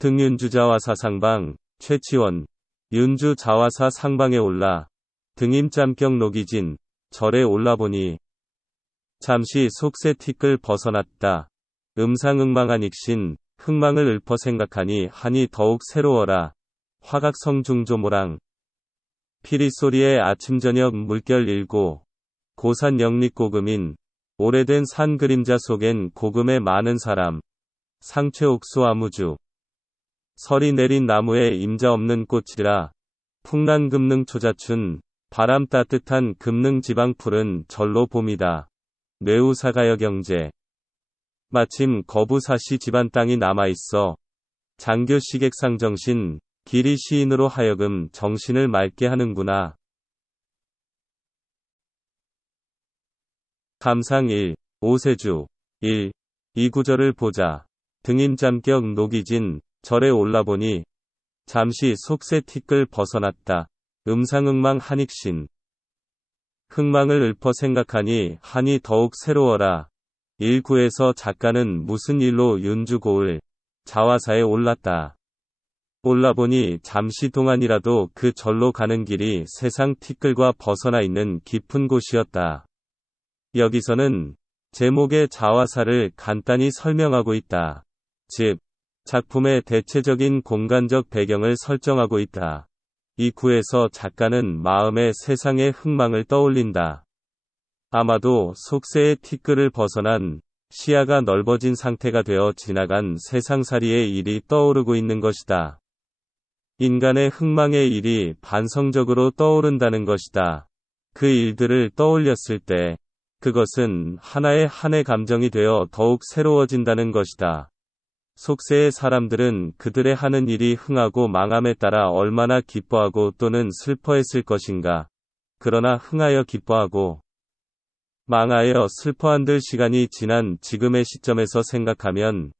등윤주 자화사 상방, 최치원, 윤주 자화사 상방에 올라, 등임짬경 녹이진, 절에 올라보니, 잠시 속세 티끌 벗어났다. 음상응망한 익신, 흥망을 읊어 생각하니 한이 더욱 새로워라. 화각성중조모랑, 피리소리에 아침저녁 물결 일고, 고산 영립고금인, 오래된 산 그림자 속엔 고금의 많은 사람, 상최옥수 아무주. 설이 내린 나무에 임자 없는 꽃이라, 풍란 금능 초자춘, 바람 따뜻한 금능 지방 푸른 절로 봄이다. 뇌우사가여 경제. 마침 거부사시 집안 땅이 남아있어, 장교 시객상 정신, 길이 시인으로 하여금 정신을 맑게 하는구나. 감상 1. 오세주 1. 이 구절을 보자. 등임짬격 녹이진, 절에 올라보니, 잠시 속세 티끌 벗어났다. 음상응망 한익신. 흥망을 읊어 생각하니 한이 더욱 새로워라. 1구에서 작가는 무슨 일로 윤주고을, 자화사에 올랐다. 올라보니 잠시 동안이라도 그 절로 가는 길이 세상 티끌과 벗어나 있는 깊은 곳이었다. 여기서는 제목의 자화사를 간단히 설명하고 있다. 즉, 작품의 대체적인 공간적 배경을 설정하고 있다. 이 구에서 작가는 마음의 세상의 흥망을 떠올린다. 아마도 속세의 티끌을 벗어난, 시야가 넓어진 상태가 되어 지나간 세상살이의 일이 떠오르고 있는 것이다. 인간의 흥망의 일이 반성적으로 떠오른다는 것이다. 그 일들을 떠올렸을 때, 그것은 하나의 한의 감정이 되어 더욱 새로워진다는 것이다. 속세의 사람들은 그들의 하는 일이 흥하고 망함에 따라 얼마나 기뻐하고 또는 슬퍼했을 것인가. 그러나 흥하여 기뻐하고 망하여 슬퍼한들 시간이 지난 지금의 시점에서 생각하면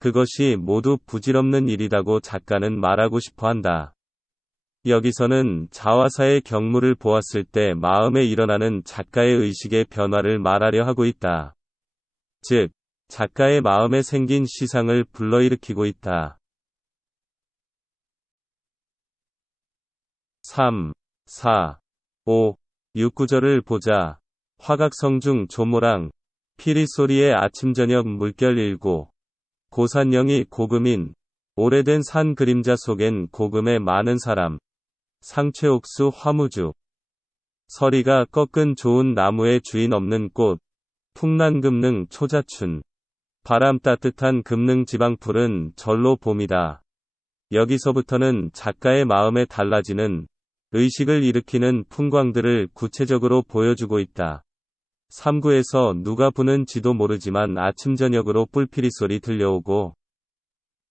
그것이 모두 부질없는 일이라고 작가는 말하고 싶어 한다. 여기서는 자화사의 경무를 보았을 때 마음에 일어나는 작가의 의식의 변화를 말하려 하고 있다. 즉, 작가의 마음에 생긴 시상을 불러일으키고 있다. 3, 4, 5, 6구절을 보자. 화각성중 조모랑, 피리소리에 아침저녁 물결 일고, 고산영이 고금인, 오래된 산 그림자 속엔 고금의 많은 사람, 상최옥수 화무주. 서리가 꺾은 좋은 나무에 주인 없는 꽃, 풍란금능 초자춘. 바람 따뜻한 금능 지방풀은 절로 봄이다. 여기서부터는 작가의 마음에 달라지는, 의식을 일으키는 풍광들을 구체적으로 보여주고 있다. 3구에서 누가 부는지도 모르지만 아침 저녁으로 뿔피리 소리 들려오고,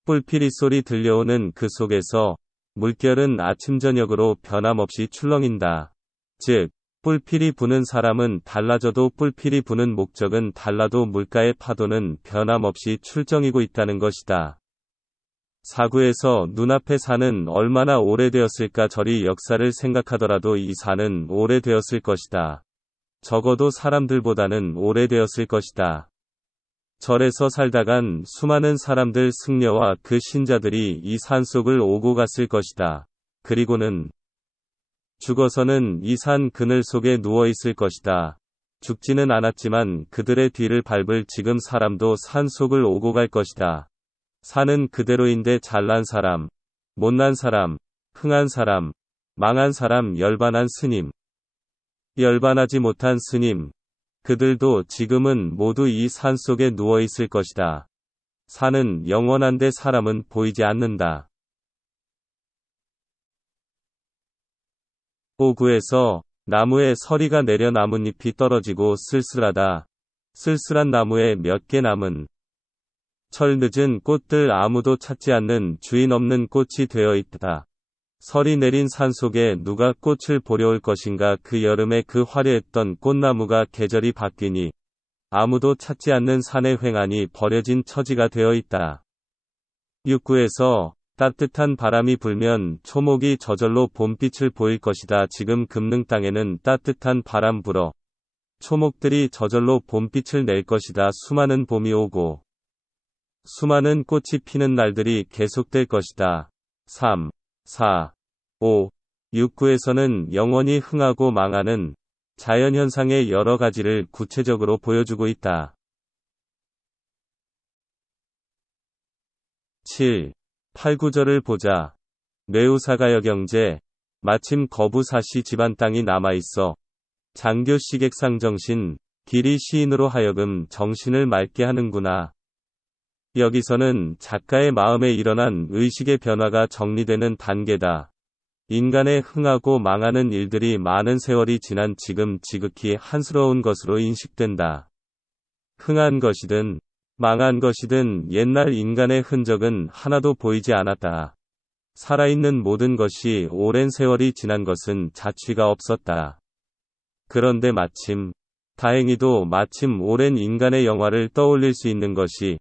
뿔피리 소리 들려오는 그 속에서 물결은 아침 저녁으로 변함없이 출렁인다. 즉, 뿔필이 부는 사람은 달라져도 뿔필이 부는 목적은 달라도 물가의 파도는 변함없이 출정이고 있다는 것이다. 4구에서 눈앞의 산은 얼마나 오래되었을까. 절이 역사를 생각하더라도 이 산은 오래되었을 것이다. 적어도 사람들보다는 오래되었을 것이다. 절에서 살다간 수많은 사람들 승려와 그 신자들이 이 산속을 오고 갔을 것이다. 그리고는 죽어서는 이 산 그늘 속에 누워 있을 것이다. 죽지는 않았지만 그들의 뒤를 밟을 지금 사람도 산 속을 오고 갈 것이다. 산은 그대로인데 잘난 사람, 못난 사람, 흥한 사람, 망한 사람, 열반한 스님, 열반하지 못한 스님, 그들도 지금은 모두 이 산 속에 누워 있을 것이다. 산은 영원한데 사람은 보이지 않는다. 5구에서 나무에 서리가 내려 나뭇잎이 떨어지고 쓸쓸하다. 쓸쓸한 나무에 몇 개 남은 철 늦은 꽃들 아무도 찾지 않는 주인 없는 꽃이 되어 있다. 설이 내린 산 속에 누가 꽃을 보려 올 것인가. 그 여름에 그 화려했던 꽃나무가 계절이 바뀌니 아무도 찾지 않는 산의 횡하니 버려진 처지가 되어 있다. 6구에서 따뜻한 바람이 불면 초목이 저절로 봄빛을 보일 것이다. 지금 금능 땅에는 따뜻한 바람 불어 초목들이 저절로 봄빛을 낼 것이다. 수많은 봄이 오고 수많은 꽃이 피는 날들이 계속될 것이다. 3, 4, 5, 6, 9에서는 영원히 흥하고 망하는 자연현상의 여러 가지를 구체적으로 보여주고 있다. 7. 8, 9절을 보자. 뇌우사가여 경제. 마침 거부사시 집안 땅이 남아있어. 장교시객상 정신, 길이 시인으로 하여금 정신을 맑게 하는구나. 여기서는 작가의 마음에 일어난 의식의 변화가 정리되는 단계다. 인간의 흥하고 망하는 일들이 많은 세월이 지난 지금 지극히 한스러운 것으로 인식된다. 흥한 것이든 망한 것이든 옛날 인간의 흔적은 하나도 보이지 않았다. 살아있는 모든 것이 오랜 세월이 지난 것은 자취가 없었다. 그런데 다행히도 마침 오랜 인간의 영화를 떠올릴 수 있는 것이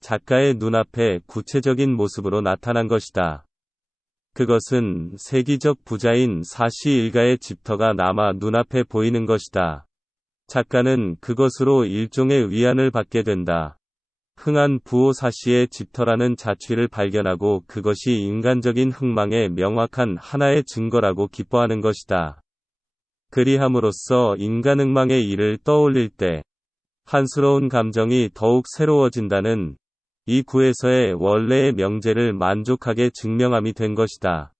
작가의 눈앞에 구체적인 모습으로 나타난 것이다. 그것은 세기적 부자인 사시 일가의 집터가 남아 눈앞에 보이는 것이다. 작가는 그것으로 일종의 위안을 받게 된다. 흥한 부호 사시의 집터라는 자취를 발견하고 그것이 인간적인 흥망의 명확한 하나의 증거라고 기뻐하는 것이다. 그리함으로써 인간 흥망의 일을 떠올릴 때 한스러운 감정이 더욱 새로워진다는 이 구에서의 원래의 명제를 만족하게 증명함이 된 것이다.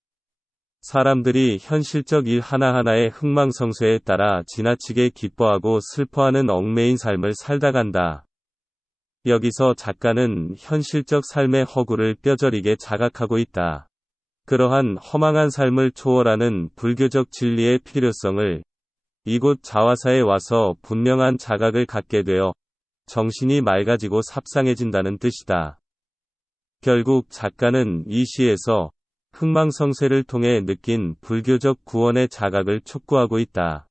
사람들이 현실적 일 하나하나의 흥망성쇠에 따라 지나치게 기뻐하고 슬퍼하는 얽매인 삶을 살다 간다. 여기서 작가는 현실적 삶의 허구를 뼈저리게 자각하고 있다. 그러한 허망한 삶을 초월하는 불교적 진리의 필요성을 이곳 자화사에 와서 분명한 자각을 갖게 되어 정신이 맑아지고 삽상해진다는 뜻이다. 결국 작가는 이 시에서 흥망성쇠를 통해 느낀 불교적 구원의 자각을 촉구하고 있다.